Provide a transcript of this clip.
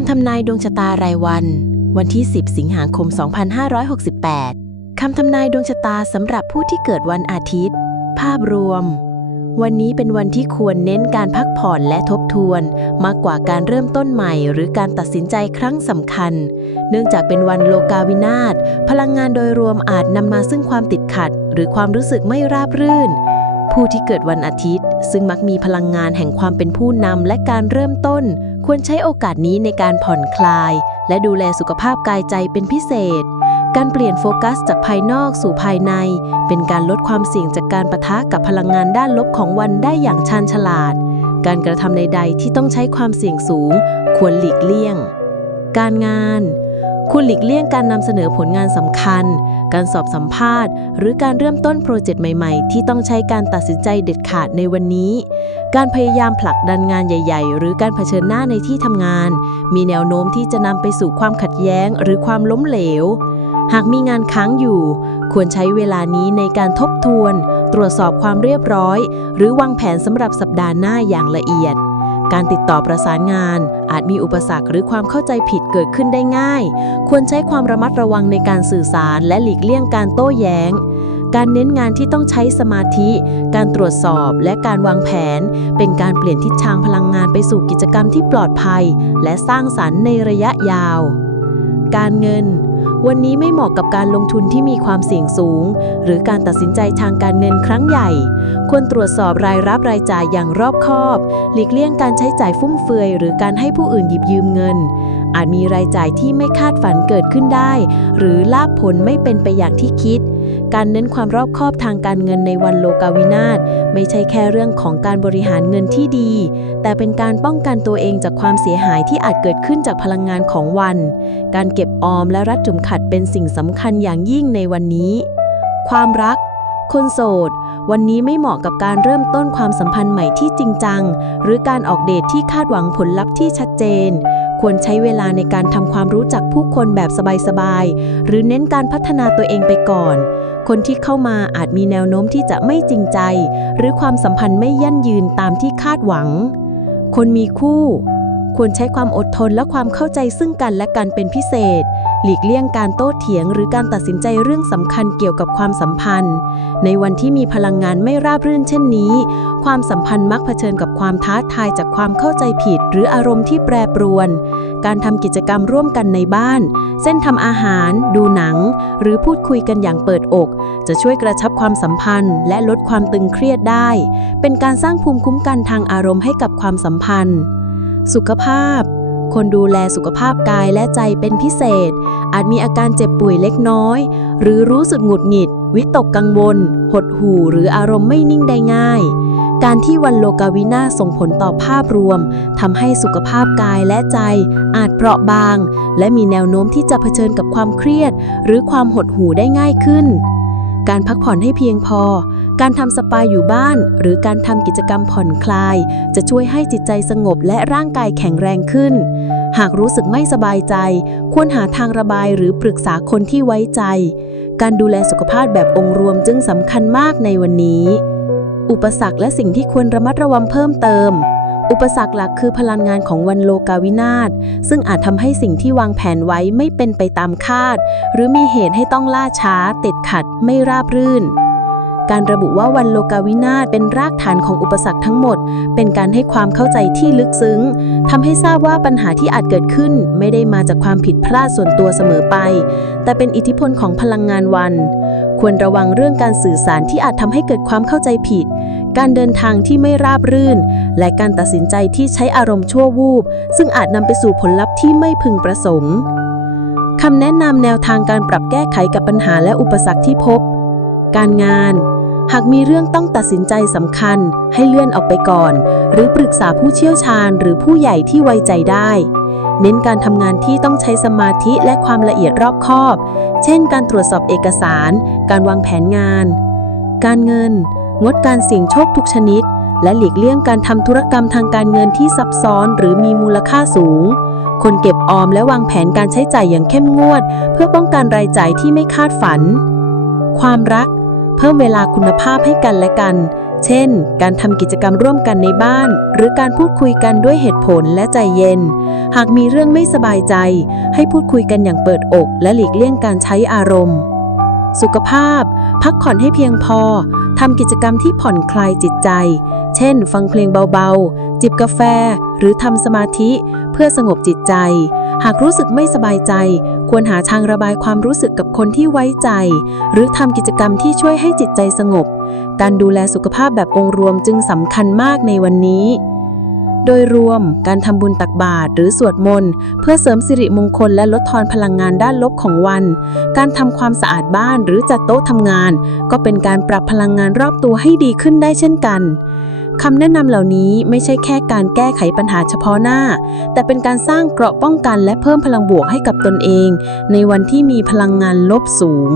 ำทำนายดวงชะตารายวัน วันที่ 10 สิงหาคม 2568 คำทำนายดวงชะตาสำหรับผู้ที่เกิดวันอาทิตย์ ภาพรวม วันนี้เป็นวันที่ควรเน้นการพักผ่อนและทบทวน มากกว่าการเริ่มต้นใหม่ หรือการตัดสินใจครั้งสำคัญ เนื่องจากเป็นวันโลกาวินาศพลังงานโดยรวมอาจนำมาซึ่งความติดขัด หรือความรู้สึกไม่ราบรื่นผู้ที่เกิดวันอาทิตย์ ซึ่งมักมีพลังงานแห่งความเป็นผู้นำและการเริ่มต้น ควรใช้โอกาสนี้ในการผ่อนคลาย และดูแลสุขภาพกายใจเป็นพิเศษ การเปลี่ยนโฟกัสจากภายนอกสู่ภายใน เป็นการลดความเสี่ยงจากการปะทะกับพลังงานด้านลบของวันได้อย่างชาญฉลาด การกระทำใดๆที่ต้องใช้ความเสี่ยงสูง ควรหลีกเลี่ยง การงาน คุณหลีกเลี่ยงการนำเสนอผลงานสำคัญ การสอบสัมภาษณ์ หรือการเริ่มต้นโปรเจกต์ใหม่ๆ ที่ต้องใช้การตัดสินใจเด็ดขาดในวันนี้ การพยายามผลักดันงานใหญ่ ๆ หรือการเผชิญหน้าในที่ทำงาน มีแนวโน้มที่จะนำไปสู่ความขัดแย้ง หรือความล้มเหลว หากมีงานค้างอยู่ ควรใช้เวลานี้ในการทบทวน ตรวจสอบความเรียบร้อย หรือวางแผนสำหรับสัปดาห์หน้าอย่างละเอียด การติดต่อประสานงาน อาจมีอุปสรรคหรือความเข้าใจผิดเกิดขึ้นได้ง่าย ควรใช้ความระมัดระวังในการสื่อสารและหลีกเลี่ยงการโต้แย้ง การเน้นงานที่ต้องใช้สมาธิ การตรวจสอบและการวางแผน เป็นการเปลี่ยนทิศทางพลังงานไปสู่กิจกรรมที่ปลอดภัย และสร้างสรรค์ในระยะยาว การเงิน วันนี้ไม่เหมาะกับการลงทุนที่มีความเสี่ยงสูง หรือการตัดสินใจทางการเงินครั้งใหญ่ ควรตรวจสอบรายรับรายจ่ายอย่างรอบคอบ หลีกเลี่ยงการใช้จ่ายฟุ่มเฟือย หรือการให้ผู้อื่นหยิบยืมเงิน อาจมีรายจ่ายที่ไม่คาดฝันเกิดขึ้นได้ หรือลาภผลไม่เป็นไปอย่างที่คิด การเน้นความรอบคอบทางการเงินในวันโลกาวินาศไม่ใช่แค่เรื่องของการบริหารเงินที่ดี แต่เป็นการป้องกันตัวเองจากความเสียหายที่อาจเกิดขึ้นจากพลังงานของวัน การเก็บออมและรัดจุมขัดเป็นสิ่งสำคัญอย่างยิ่งในวันนี้ ความรัก คนโสด วันนี้ไม่เหมาะกับการเริ่มต้นความสัมพันธ์ใหม่ที่จริงจัง หรือการออกเดทที่คาดหวังผลลัพธ์ที่ชัดเจน ควรใช้เวลาในการทำความรู้จักผู้คนแบบสบายๆ หรือเน้นการพัฒนาตัวเองไปก่อน คนที่เข้ามาอาจมีแนวโน้มที่จะไม่จริงใจ หรือความสัมพันธ์ไม่ยั่นยืนตามที่คาดหวัง คนมีคู่ ควรใช้ความอดทนและความเข้าใจซึ่งกันและกันเป็นพิเศษ หลีกเลี่ยงการโต้เถียง หรือการตัดสินใจเรื่องสำคัญเกี่ยวกับความสัมพันธ์ ในวันที่มีพลังงานไม่ราบรื่นเช่นนี้ ความสัมพันธ์มักเผชิญกับความท้าทายจากความเข้าใจผิด หรืออารมณ์ที่แปรปรวน การทำกิจกรรมร่วมกันในบ้านเส้นทำอาหาร ดูหนัง หรือพูดคุยกันอย่างเปิดอก จะช่วยกระชับความสัมพันธ์ และลดความตึงเครียดได้ เป็นการสร้างภูมิคุ้มกันทางอารมณ์ให้กับความสัมพันธ์ สุขภาพ คนดูแลสุขภาพกายและใจเป็นพิเศษ อาจมีอาการเจ็บป่วยเล็กน้อย หรือรู้สึกหงุดหงิด วิตกกังวล หดหู่หรืออารมณ์ไม่นิ่งได้ง่าย การที่วันโลกาวินาส่งผลต่อภาพรวมทำให้สุขภาพกายและใจ อาจเปราะบาง และมีแนวโน้มที่จะเผชิญกับความเครียด หรือความหดหู่ได้ง่ายขึ้น การพักผ่อนให้เพียงพอ การทำสปาอยู่บ้าน หรือการทำกิจกรรมผ่อนคลาย จะช่วยให้จิตใจสงบและร่างกายแข็งแรงขึ้น หากรู้สึกไม่สบายใจ ควรหาทางระบายหรือปรึกษาคนที่ไว้ใจ การดูแลสุขภาพแบบองค์รวมจึงสำคัญมากในวันนี้ อุปสรรคและสิ่งที่ควรระมัดระวังเพิ่มเติม อุปสรรคหลักคือพลังงานของวันโลกาวินาศซึ่งอาจทำให้สิ่งที่วางแผนไว้ไม่เป็นไปตามคาด หรือมีเหตุให้ต้องล่าช้า ติดขัด ไม่ราบรื่น การระบุว่าวันโลกาวินาศเป็นรากฐานของอุปสรรคทั้งหมด เป็นการให้ความเข้าใจที่ลึกซึ้งทำให้ทราบว่าปัญหาที่อาจเกิดขึ้น ไม่ได้มาจากความผิดพลาดส่วนตัวเสมอไป แต่เป็นอิทธิพลของพลังงานวัน ควรระวังเรื่องการสื่อสารที่อาจทำให้เกิดความเข้าใจผิด การเดินทางที่ไม่ราบรื่น และการตัดสินใจที่ใช้อารมณ์ชั่ววูบ ซึ่งอาจนำไปสู่ผลลัพธ์ที่ไม่พึงประสงค์คำแนะนำแนวทางการปรับแก้ไขกับปัญหาและอุปสรรคที่พบ การงาน หากมีเรื่องต้องตัดสินใจสำคัญ ให้เลื่อนออกไปก่อน หรือปรึกษาผู้เชี่ยวชาญ หรือผู้ใหญ่ที่ไว้ใจได้ เน้นการทำงานที่ต้องใช้สมาธิและความละเอียดรอบคอบ เช่น การตรวจสอบเอกสาร การวางแผนงาน การเงิน งดการเสี่ยงโชคทุกชนิด และหลีกเลี่ยงการทำธุรกรรมทางการเงินที่ซับซ้อนหรือมีมูลค่าสูง คนเก็บออมและวางแผนการใช้จ่ายอย่างเข้มงวด เพื่อป้องกันรายจ่ายที่ไม่คาดฝัน ความรัก เพิ่มเวลาคุณภาพให้กันและกัน เช่น การทำกิจกรรมร่วมกันในบ้าน หรือการพูดคุยกันด้วยเหตุผลและใจเย็น หากมีเรื่องไม่สบายใจ ให้พูดคุยกันอย่างเปิดอก และหลีกเลี่ยงการใช้อารมณ์ สุขภาพ พักผ่อนให้เพียงพอทำกิจกรรมที่ผ่อนคลายจิตใจ เช่น ฟังเพลงเบาๆ จิบกาแฟ หรือทำสมาธิ เพื่อสงบจิตใจ หากรู้สึกไม่สบายใจ ควรหาทางระบายความรู้สึกกับคนที่ไว้ใจ หรือทำกิจกรรมที่ช่วยให้จิตใจสงบ การดูแลสุขภาพแบบองค์รวมจึงสำคัญมากในวันนี้ โดยรวมการทำบุญตักบาตรหรือสวดมนต์เพื่อเสริมสิริมงคลและลดทอนพลังงานด้านลบของวัน การทำความสะอาดบ้านหรือจัดโต๊ะทำงาน ก็เป็นการปรับพลังงานรอบตัวให้ดีขึ้นได้เช่นกัน คำแนะนำเหล่านี้ไม่ใช่แค่การแก้ไขปัญหาเฉพาะหน้า แต่เป็นการสร้างเกราะป้องกันและเพิ่มพลังบวกให้กับตนเอง ในวันที่มีพลังงานลบสูง